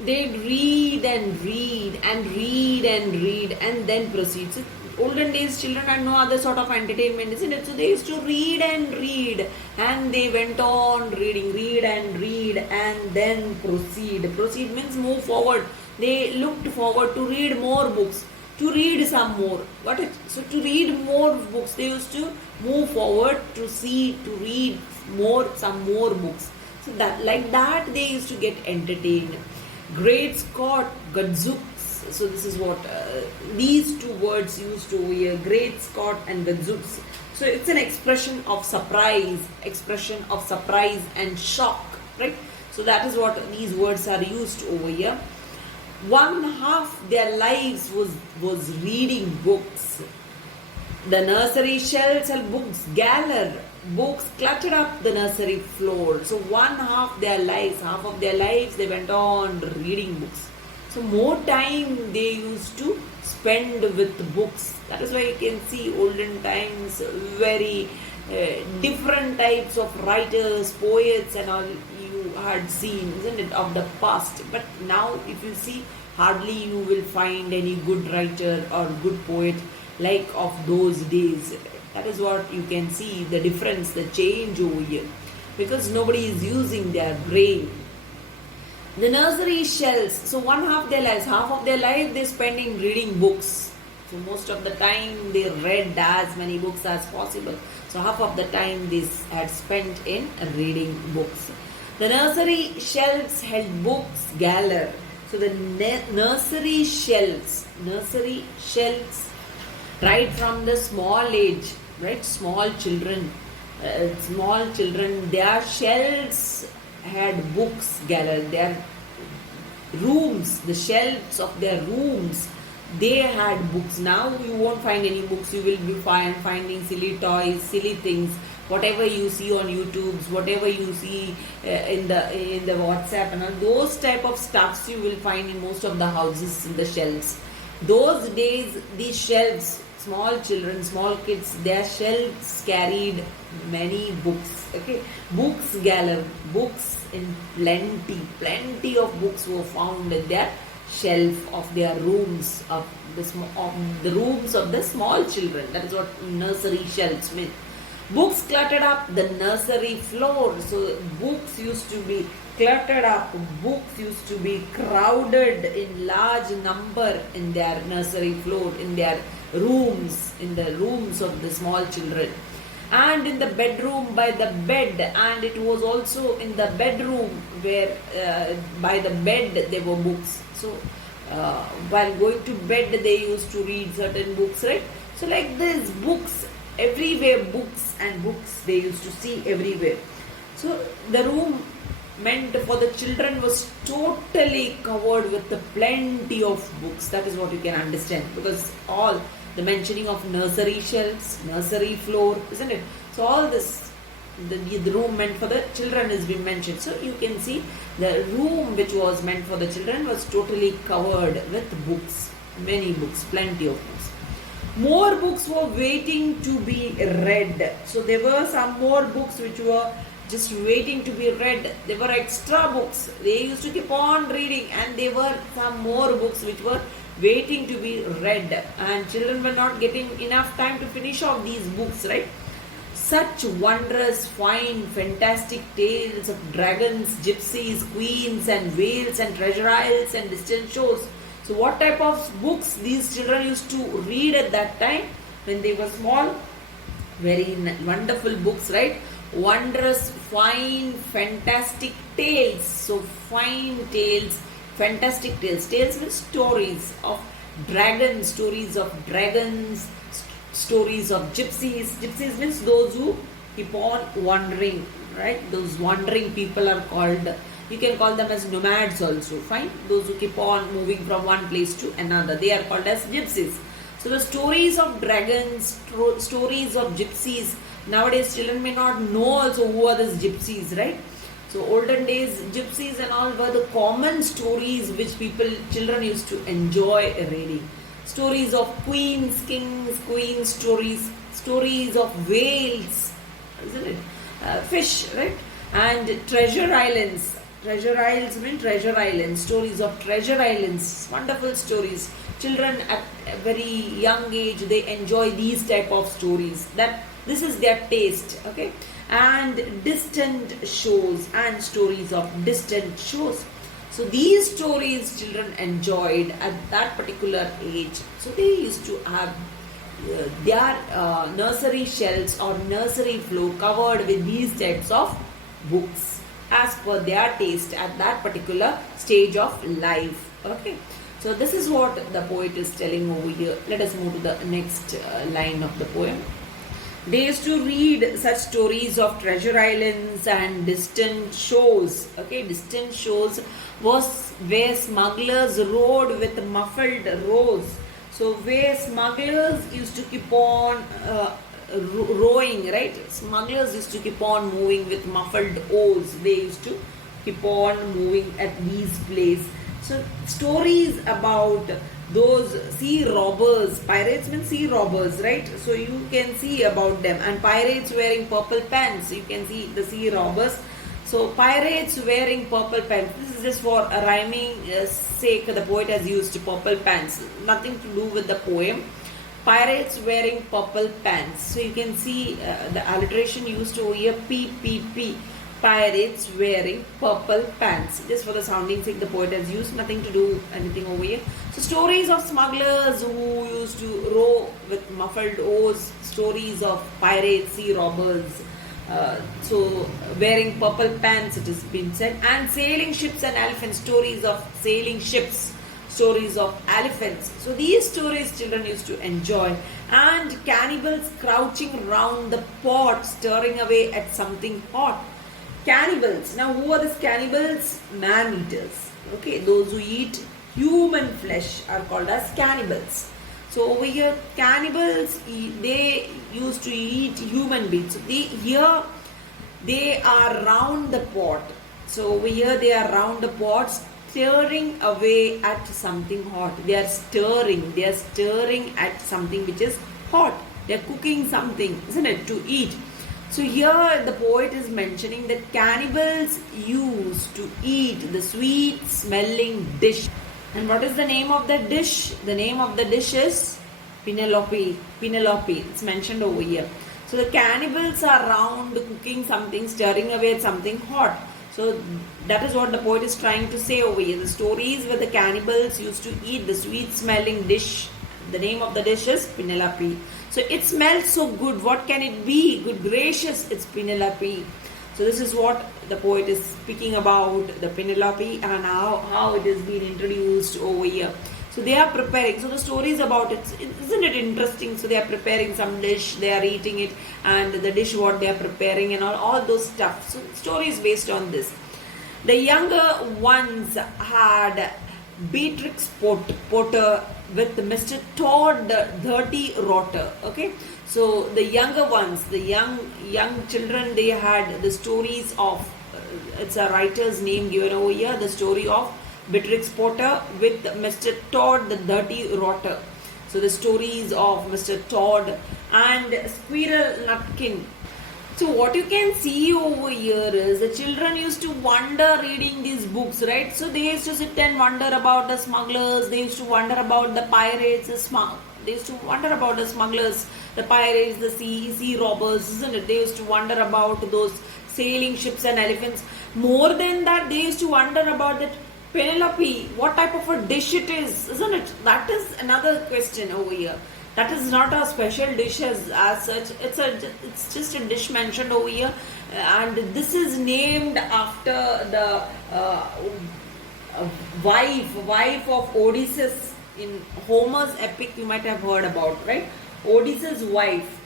They'd read and read and read and read and then proceed. So olden days children had no other sort of entertainment, isn't it? So they used to read and read and they went on reading, read and read and then proceed. Proceed means move forward. They looked forward to read more books, to read some more. Got it? So to read more books, they used to move forward to see, to read more, some more books. So that like that they used to get entertained. Great Scott, Gadzooks. So this is what these two words used over here. Great Scott and Gadzooks. So it's an expression of surprise and shock, right? So that is what these words are used over here. One half their lives was reading books. The nursery shelves and books galore. Books cluttered up the nursery floor. So one half of their lives, they went on reading books. So more time they used to spend with books. That is why you can see olden times very different types of writers, poets, and all you had seen, isn't it, of the past. But now, if you see, hardly you will find any good writer or good poet like of those days. That is what you can see, the difference, the change over here, because nobody is using their brain. The nursery shells, so one half their lives, half of their life they spend in reading books. So most of the time they read as many books as possible. So half of the time they had spent in reading books. The nursery shelves held books galore. So the nursery shelves, right from the small age, right, small children, their shelves had books galore. Their rooms, the shelves of their rooms, they had books. Now you won't find any books. You will be finding silly toys, silly things, whatever you see on YouTube, whatever you see in the WhatsApp and all those type of stuffs you will find in most of the houses in the shelves. Those days, these shelves, small children, small kids, their shelves carried many books. Okay, books galore, books in plenty of books were found in their shelf of their rooms, of the rooms of the small children. That is what nursery shelves mean. Books cluttered up the nursery floor. So books used to be cluttered up, books used to be crowded in large number in their nursery floor, in their rooms, in the rooms of the small children. And in the bedroom by the bed, and it was also in the bedroom where by the bed there were books. So while going to bed they used to read certain books, right? So like this, books everywhere, books and books they used to see everywhere. So the room meant for the children was totally covered with the plenty of books. That is what you can understand, because all the mentioning of nursery shelves, nursery floor, isn't it? So all this, the room meant for the children is being mentioned. So you can see the room which was meant for the children was totally covered with books, many books, plenty of books. More books were waiting to be read. So there were some more books which were just waiting to be read. There were extra books. They used to keep on reading, and there were some more books which were waiting to be read. And children were not getting enough time to finish off these books, right? Such wondrous, fine, fantastic tales of dragons, gypsies, queens, and whales, and treasure isles, and distant shores. So what type of books these children used to read at that time when they were small? Very wonderful books, right? Wondrous, fine, fantastic tales. So fine tales, fantastic tales. Tales with stories of dragons, stories of gypsies. Gypsies means those who keep on wandering, right? Those wandering people are called, you can call them as nomads also, fine. Those who keep on moving from one place to another, they are called as gypsies. So the stories of dragons, stories of gypsies. Nowadays children may not know also who are these gypsies, right? So olden days gypsies and all were the common stories which children used to enjoy reading. Stories of queens, kings, queens, stories of whales, isn't it? Fish, right? And treasure islands. Treasure Isles mean treasure islands, stories of treasure islands, wonderful stories. Children at a very young age, they enjoy these type of stories. That this is their taste, okay? And distant shows and stories of distant shows. So these stories children enjoyed at that particular age. So they used to have their nursery shelves or nursery floor covered with these types of books as per their taste at that particular stage of life. Okay, so this is what the poet is telling over here. Let us move to the next line of the poem. They used to read such stories of treasure islands and distant shores. Okay, distant shores was where smugglers rode with muffled rows. So where smugglers used to keep on rowing, right? Smugglers used to keep on moving with muffled oars. They used to keep on moving at these places. So stories about those sea robbers. Pirates mean sea robbers, right? So you can see about them. And pirates wearing purple pants. You can see the sea robbers. So pirates wearing purple pants. This is just for a rhyming sake. The poet has used purple pants. Nothing to do with the poem. Pirates wearing purple pants. So you can see the alliteration used over here. PPP. Pirates wearing purple pants. Just for the sounding sake, the poet has used. Nothing to do anything over here. So stories of smugglers who used to row with muffled oars. Stories of pirates, sea robbers. So wearing purple pants, it has been said. And sailing ships and elephants. Stories of sailing ships. Stories of elephants. So these stories children used to enjoy. And cannibals crouching round the pot, stirring away at something hot. Cannibals. Now who are these cannibals? Man-eaters. Okay, those who eat human flesh are called as cannibals. So over here, cannibals, they used to eat human beings. So they are round the pot. So over here they are round the pot, stirring away at something hot. They are stirring at something which is hot. They are cooking something, isn't it, to eat. So here the poet is mentioning that cannibals used to eat the sweet smelling dish. And what is the name of the dish? The name of the dish is Penelope. Penelope. It's mentioned over here. So the cannibals are round cooking something, stirring away at something hot. So that is what the poet is trying to say over here. The stories where the cannibals used to eat the sweet smelling dish. The name of the dish is Penelope. So it smells so good. What can it be? Good gracious, it's Penelope. So this is what the poet is speaking about, the Penelope, and how it has been introduced over here. So they are preparing. So the story is about it. Isn't it interesting? So they are preparing some dish, they are eating it, and the dish what they are preparing and all those stuff. So the story is based on this. The younger ones had Beatrix Potter with Mr. Todd Dirty Rotter. Okay, so the younger ones, the young children, they had the stories of it's a writer's name given over here. The story of Beatrix Potter with Mr. Todd the Dirty Rotter. So the stories of Mr. Todd and Squirrel Nutkin. So what you can see over here is the children used to wonder reading these books, right? So they used to sit and wonder about the smugglers. They used to wonder about the pirates, they used to wonder about the smugglers, the pirates, the sea robbers, isn't it? They used to wonder about those sailing ships and elephants. More than that, they used to wonder about that Penelope, what type of a dish it is, isn't it? That is another question over here. That is not a special dish as such. It's just a dish mentioned over here, and this is named after the wife of Odysseus in Homer's epic. You might have heard about, right? Odysseus' wife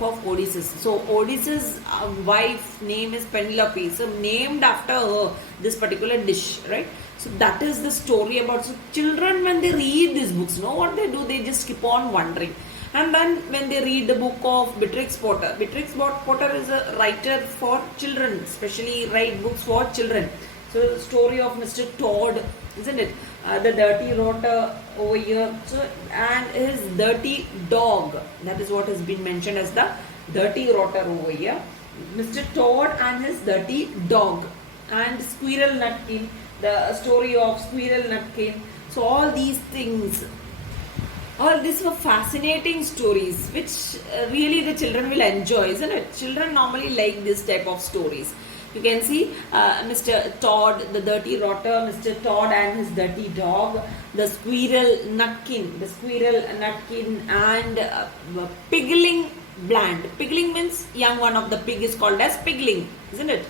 of Odysseus. So Odysseus' wife name is Penelope. So named after her, this particular dish, right? So that is the story about. So children, when they read these books, know what they do? They just keep on wondering. And then when they read the book of Beatrix Potter, Beatrix Potter is a writer for children, especially write books for children. So the story of Mr. Todd, isn't it? The dirty rotter over here. So and his dirty dog. That is what has been mentioned as the dirty rotter over here. Mr. Todd and his dirty dog. and Squirrel Nutkin, the story of Squirrel Nutkin. So all these things, all these were fascinating stories which really the children will enjoy, isn't it? Children normally like this type of stories. You can see Mr. Todd, the dirty rotter, Mr. Todd and his dirty dog, the squirrel Nutkin, and Pigling Bland. Pigling means young one of the pig is called as pigling, isn't it?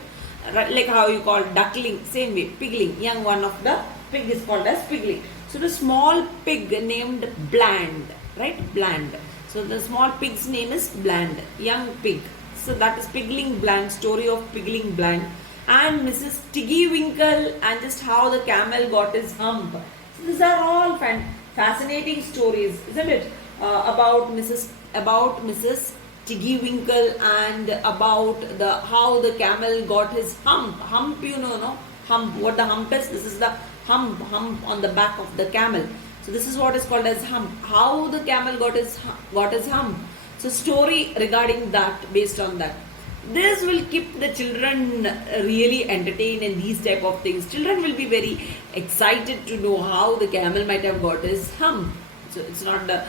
Like how you call duckling, same way, pigling, young one of the pig is called as pigling. So the small pig named Bland, right? Bland. So the small pig's name is Bland, young pig. So that is Pigling Bland, story of Pigling Bland, and Mrs. Tiggy Winkle, and just how the camel got his hump. So these are all fascinating stories, isn't it? About Mrs. Tiggy Winkle, and about the how the camel got his hump. Hump, you know, no? Hump. What the hump is? This is the hump on the back of the camel. So this is what is called as hump. How the camel got his hump. So story regarding that, based on that. This will keep the children really entertained in these type of things. Children will be very excited to know how the camel might have got his hump. So it's not the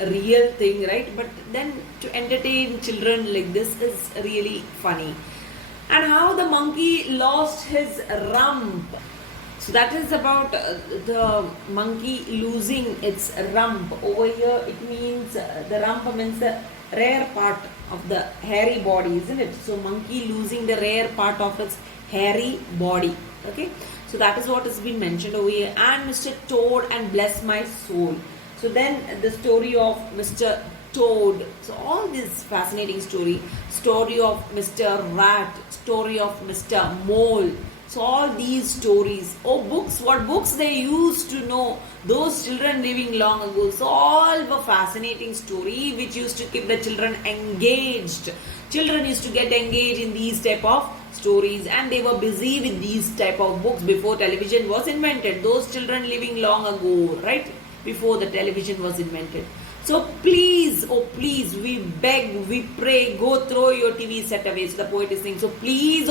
real thing, right? But then to entertain children like this is really funny. And how the monkey lost his rump. So that is about the monkey losing its rump. Over here it means the rump means the rear part of the hairy body, isn't it? So monkey losing the rear part of its hairy body. Okay. So that is what has been mentioned over here. And Mr. Toad and Bless My Soul. So then the story of Mr. Toad. So all this fascinating story. Story of Mr. Rat. Story of Mr. Mole. So all these stories, books, what books they used to know, those children living long ago. So all were fascinating story which used to keep the children engaged. Children used to get engaged in these type of stories, and they were busy with these type of books before television was invented. Those children living long ago, right? Before the television was invented. So please, we beg, we pray, go throw your TV set away. So the poet is saying, so please,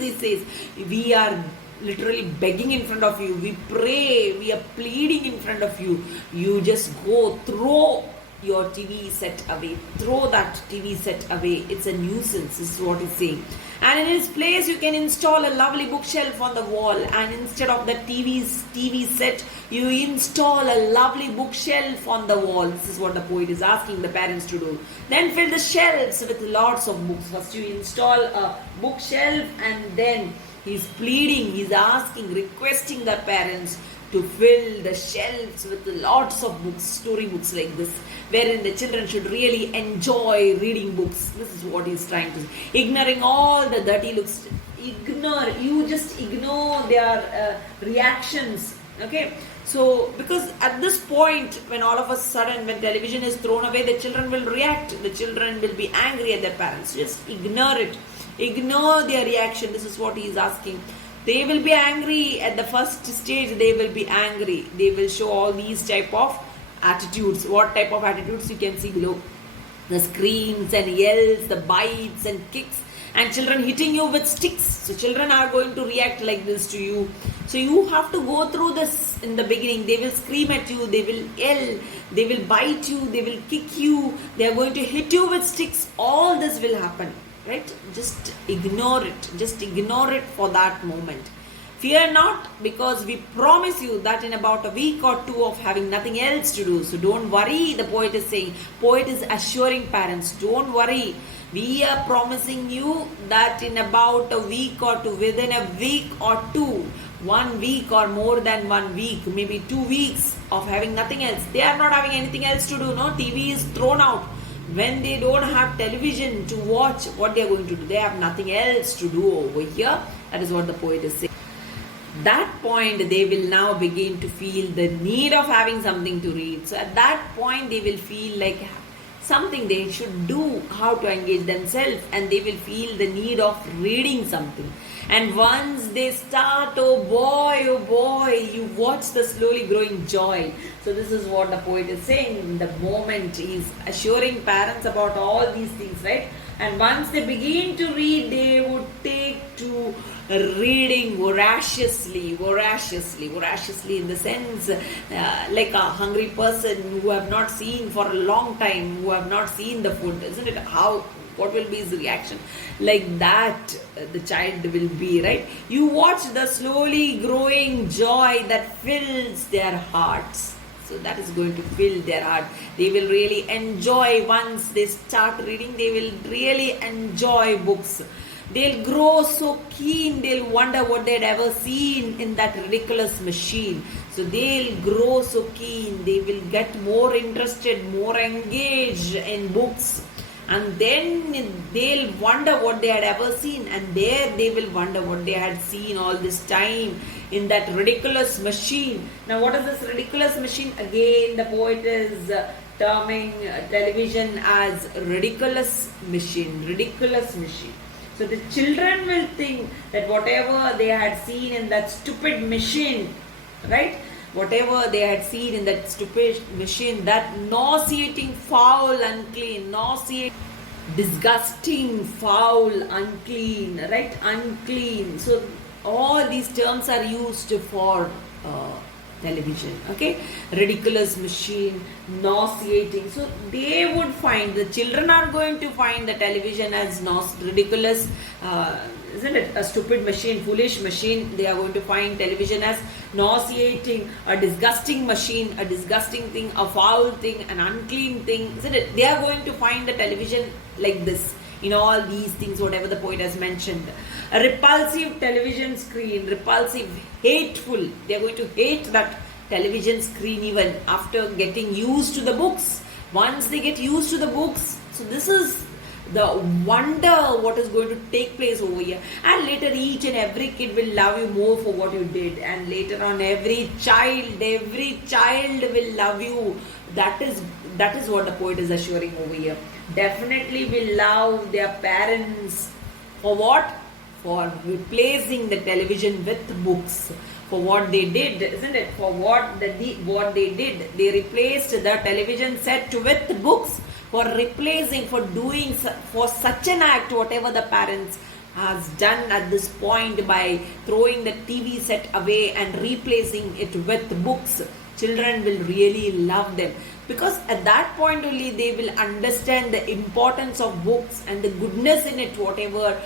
he says, we are literally begging in front of you. We pray, we are pleading in front of you. You just go throw your TV set away. Throw that TV set away. It's a nuisance, is what he's saying. And in its place, you can install a lovely bookshelf on the wall. And instead of the TV set, you install a lovely bookshelf on the wall. This is what the poet is asking the parents to do. Then fill the shelves with lots of books. First, you install a bookshelf, and then he's pleading, he's asking, requesting the parents to fill the shelves with lots of books, story books like this, wherein the children should really enjoy reading books. This is what he's trying to say. Ignoring all the dirty looks, you just ignore their reactions. Okay, so because at this point, when all of a sudden, when television is thrown away, the children will react. The children will be angry at their parents. Just ignore it. Ignore their reaction. This is what he is asking. They will be angry at the first stage. They will be angry. They will show all these type of attitudes. What type of attitudes you can see below? The screams and yells, the bites and kicks, and children hitting you with sticks. So children are going to react like this to you. So you have to go through this in the beginning. They will scream at you. They will yell. They will bite you. They will kick you. They are going to hit you with sticks. All this will happen. Right? Just ignore it. Just ignore it for that moment. Fear not, because we promise you that in about a week or two of having nothing else to do. So don't worry, the poet is saying. Poet is assuring parents, don't worry. We are promising you that in about a week or two, within a week or two, 1 week or more than 1 week, maybe 2 weeks of having nothing else. They are not having anything else to do. No, TV is thrown out. When they don't have television to watch, what they are going to do? They have nothing else to do over here. That is what the poet is saying. That point, they will now begin to feel the need of having something to read. So at that point, they will feel like something they should do, how to engage themselves, and they will feel the need of reading something. And once they start, oh boy, you watch the slowly growing joy. So this is what the poet is saying. The moment he is assuring parents about all these things, right? And once they begin to read, they would take to reading voraciously in the sense like a hungry person who have not seen for a long time, who have not seen the food, isn't it? What will be his reaction? Like that, the child will be, right? You watch the slowly growing joy that fills their hearts. So that is going to fill their heart. They will really enjoy once they start reading. They will really enjoy books. They'll grow so keen. They'll wonder what they'd ever seen in that ridiculous machine. So they'll grow so keen. They will get more interested, more engaged in books. And then they'll wonder what they had ever seen, and there they will wonder what they had seen all this time in that ridiculous machine. Now, what is this ridiculous machine? Again, the poet is terming television as ridiculous machine. So the children will think that whatever they had seen in that stupid machine, right? Whatever they had seen in that stupid machine, that nauseating, foul, unclean, disgusting, foul, unclean, right? Unclean. So all these terms are used for television, okay? Ridiculous machine, nauseating. So they would find, the children are going to find the television as ridiculous, isn't it? A stupid machine, foolish machine. They are going to find television as nauseating, a disgusting machine, a disgusting thing, a foul thing, an unclean thing, isn't it? They are going to find the television like this, in all these things, whatever the poet has mentioned. A repulsive television screen, repulsive, hateful. They are going to hate that television screen even after getting used to the books. Once they get used to the books, so this is the wonder what is going to take place over here. And later each and every kid will love you more for what you did, and later on every child will love you. That is what the poet is assuring over here. Definitely will love their parents for what? For replacing the television with books. For what they did, isn't it? For what they did, they replaced the television set with books. For replacing, for doing, for such an act, whatever the parents has done at this point by throwing the TV set away and replacing it with books, children will really love them, because at that point only they will understand the importance of books and the goodness in it, whatever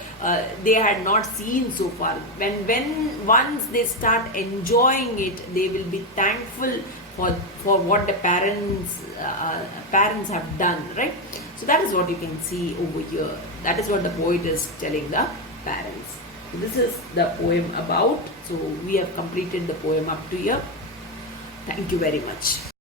they had not seen so far. When once they start enjoying it, they will be thankful for what the parents have done, right? So that is what you can see over here. That is what the poet is telling the parents. So this is the poem about. So we have completed the poem up to here. Thank you very much.